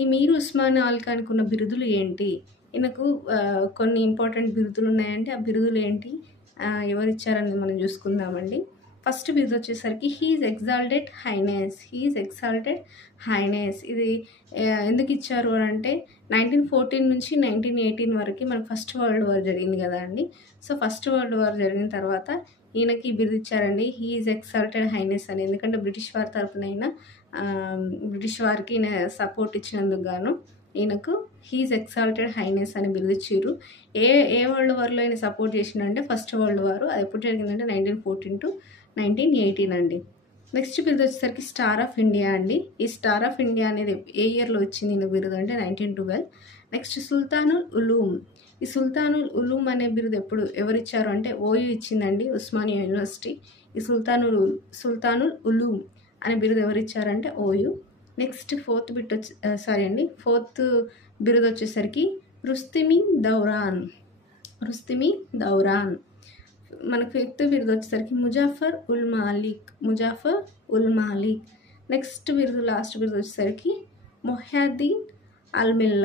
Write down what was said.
ఈ మీర్ ఉస్మాన్ అలీ ఖాన్‌కి ఉన్న బిరుదులు ఏంటి? ఈయనకు కొన్ని ఇంపార్టెంట్ బిరుదులు ఉన్నాయంటే ఆ బిరుదులు ఏంటి? ఎవరిచ్చారనేది మనం చూసుకుందామండి. ఫస్ట్ బిరుదు వచ్చేసరికి he is exalted highness. He is exalted highness. ఇది ఎందుకు ఇచ్చారు అంటే 1914 నుంచి 1918 వరకు మనకు ఫస్ట్ వరల్డ్ వార్ జరిగింది కదా అండి. సో ఫస్ట్ వరల్డ్ వార్ జరిగిన తర్వాత ఈయనకి ఈ బిరుదు ఇచ్చారండి. హీ ఈజ్ ఎగ్జాల్టెడ్ హైనెస్ అని. ఎందుకంటే బ్రిటిష్ వారి తరపున బ్రిటిష్ వారికి ఈయన సపోర్ట్ ఇచ్చినందుకు గాను ఈయనకు హీ ఈజ్ ఎగ్జాల్టెడ్ హైనెస్ అని బిరుదు ఇచ్చారు. ఏ వరల్డ్ వార్లో ఈయన సపోర్ట్ చేసిండంటే ఫస్ట్ వరల్డ్ వార్. అది ఎప్పుడు జరిగిందంటే 1914 to 1918 అండి. నెక్స్ట్ బిరుదు వచ్చేసరికి స్టార్ ఆఫ్ ఇండియా అండి. ఈ స్టార్ ఆఫ్ ఇండియా అనేది ఏ ఇయర్లో వచ్చింది ఈయన బిరుదు అంటే 1912. నెక్స్ట్ సుల్తానుల్ ఉలూమ్. ఈ సుల్తానుల్ ఉలూమ్ అనే బిరుదు ఎవరిచ్చారు అంటే ఓయూ ఇచ్చిందండి, ఉస్మానియా యూనివర్సిటీ. ఈ సుల్తానుల్ ఉలూమ్ అనే బిరుదు ఎవరిచ్చారంటే ఓయూ. నెక్స్ట్ ఫోర్త్ బిరుదు వచ్చేసరికి రుస్తమి దౌరాన్. మనకు ఫిఫ్త్ బిరుదు వచ్చేసరికి ముజాఫర్ ఉల్ మాలిక్. నెక్స్ట్ బిరుదు లాస్ట్ బిరుదు వచ్చేసరికి మొహ్యద్దీన్ అల్ మిల్లా.